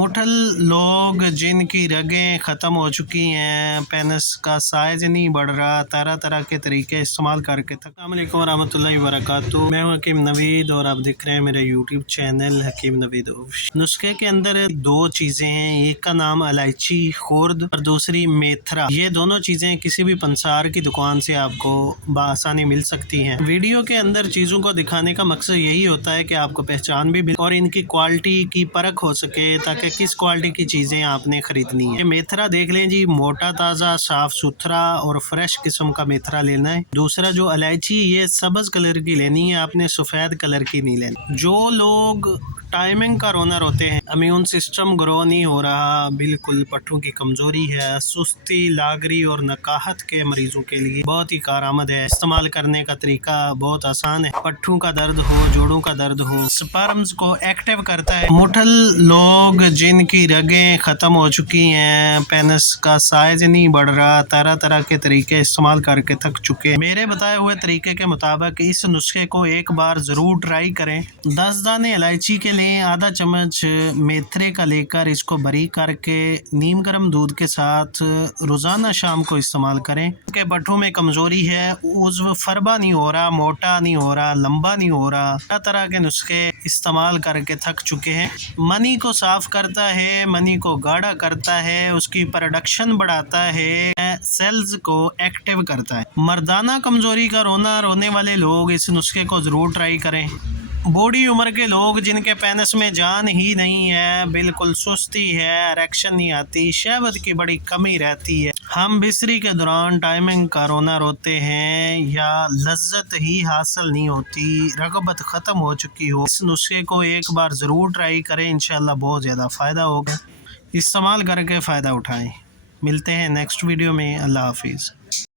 मुठल लोग जिनकी रगें ख़त्म हो चुकी हैं, पेनिस का साइज़ नहीं बढ़ रहा, तरह तरह के तरीके इस्तेमाल करके अस्सलाम वालेकुम वरहमतुल्लाहि वबरकातुहू। मैं हूं हकीम नवीद और आप देख रहे हैं मेरे यूट्यूब चैनल हकीम नवीद ऑफिशियल। नुस्खे के अंदर दो चीज़ें हैं, एक का नाम इलायची खुर्द और दूसरी मेथरा। ये दोनों चीज़ें किसी भी पंसार की दुकान से आपको बआसानी मिल सकती हैं। वीडियो के अंदर चीज़ों को दिखाने का मकसद यही होता है कि आपको पहचान भी मिले और इनकी क्वालिटी की परख हो सके, ताकि किस क्वालिटी की चीज़ें आपने ख़रीदनी है। ये मेथरा देख लें जी, मोटा ताज़ा साफ़ सुथरा और फ्रेश किस्म का मेथरा लेना है। दूसरा जो इलायची, ये सब्ज़ कलर की लेनी है आपने, सफ़ेद कलर की नहीं लेनी। जो लोग टाइमिंग का रोनर होते हैं, इम्यून सिस्टम ग्रो नहीं हो रहा, बिल्कुल पट्ठों की कमज़ोरी है, सुस्ती लागरी और नकाहत के मरीज़ों के लिए बहुत ही कारआमद है। इस्तेमाल करने का तरीका बहुत आसान है। पट्ठों का दर्द हो, जोड़ों का दर्द हो, स्पर्म्स को एक्टिव करता है। मुठल लोग जिनकी रगें ख़त्म हो चुकी हैं, पेनिस का साइज़ नहीं बढ़ रहा, तरह तरह के तरीके इस्तेमाल करके थक चुके हैं, मेरे बताए हुए तरीके के मुताबिक इस नुस्खे को एक बार ज़रूर ट्राई करें। 10 दाने इलायची के लें, आधा चम्मच मेथरे का लेकर इसको बारीक करके नीम गर्म दूध के साथ रोज़ाना शाम को इस्तेमाल करें। के पट्ठों में कमज़ोरी है, उज़्व फरबा नहीं हो रहा, मोटा नहीं हो रहा, लंबा नहीं हो रहा, तरह तरह के नुस्खे इस्तेमाल करके थक चुके हैं। मनी को साफ़ करता है, मनी को गाढ़ा करता है, उसकी प्रोडक्शन बढ़ाता है, सेल्स को एक्टिव करता है। मर्दाना कमज़ोरी का रोने वाले लोग इस नुस्खे को ज़रूर ट्राई करें। बूढ़ी उम्र के लोग जिनके पेनिस में जान ही नहीं है, बिल्कुल सुस्ती है, इरेक्शन नहीं आती, शहवत की बड़ी कमी रहती है, हम बिस्तरी के दौरान टाइमिंग का रोना रोते हैं या लज्जत ही हासिल नहीं होती, रग़बत ख़त्म हो चुकी हो, इस नुस्खे को एक बार ज़रूर ट्राई करें। इंशाल्लाह बहुत ज़्यादा फ़ायदा होगा। इस्तेमाल करके फ़ायदा उठाएँ। मिलते हैं नेक्स्ट वीडियो में। अल्लाह हाफिज़।